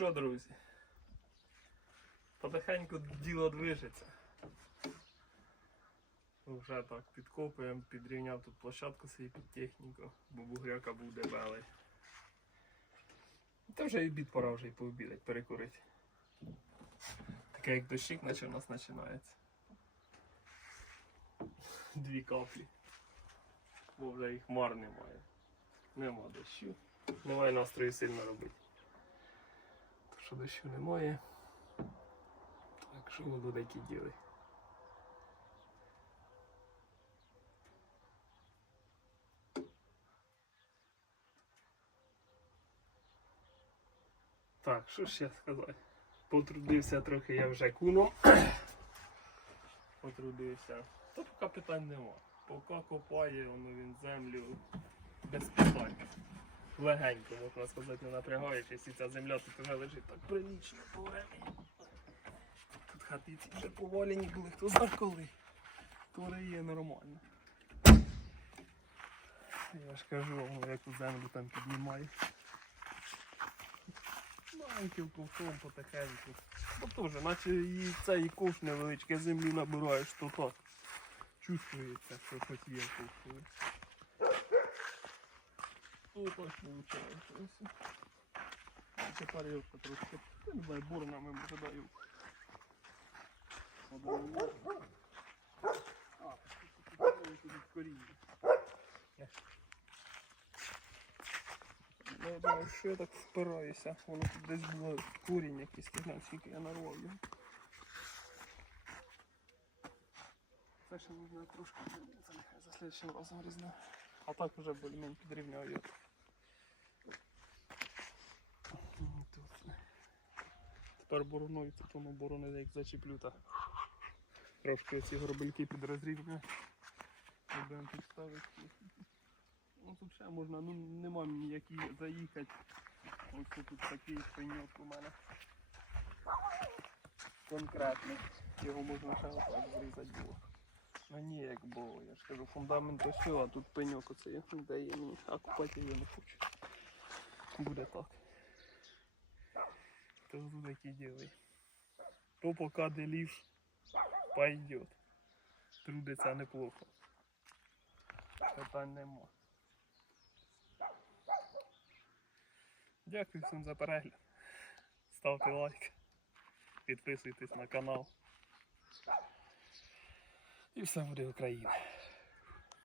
що, друзі? Потихеньку діло движеться. Вже так підкопуємо, підрівняв тут площадку собі під техніку, бо бугряка був дебелий. Та вже і обід пора вже й пообідати, перекурити. Таке як дощик, наче в нас починається. Дві каплі. Бо вже і хмар немає. Нема дощу. Немає настрою сильно робити. Що дощу немає. Так що воно такі діли. Так, що ще сказати? Потрудився трохи я вже куном. Потрудився. Та поки питань нема. Поки копає, воно він землю без питань. Легенько, можна сказати, не напрягаючись, і ця земля тут вже лежить так прилічно по времени. Тут хатиці вже повалені були, хто знає коли. То є нормально. Я ж кажу, воно яку землю там піднімає. Маленьким ковшом потихеньку. Бо теж, наче і цей ковш невеличкий, землі набираєш, то так. Чувствується, що щось є в так виходить. Тепер я трошки, я не знаю, боронами може даю. А. Ну, думаю, що я так впираюся. Воно тут десь було корінь якийсь, не знаю, скільки я нарвав його. Це ще можна трошки за слідчим разом різно. А так більш підрівняю. Тут. Тепер бороною, тому борони як зачіплю та трошки ці горбельки підрозрівню. Будемо підставити. Ну тут ще можна, ну нема ніякі заїхати. Ось тут такий пеньок у мене. Конкретний. Його можна ще отак зрізати було. Ну ніяк, бо я ж кажу, фундамент ось, а тут пеньок оцей не дає мені, а купати я не хочу. Буде так. То тут такі діли. То поки деліж пойдет. Трудиться неплохо. Питань нема. Дякую всім за перегляд. Ставте лайк. Підписуйтесь на канал. І все буде Україна.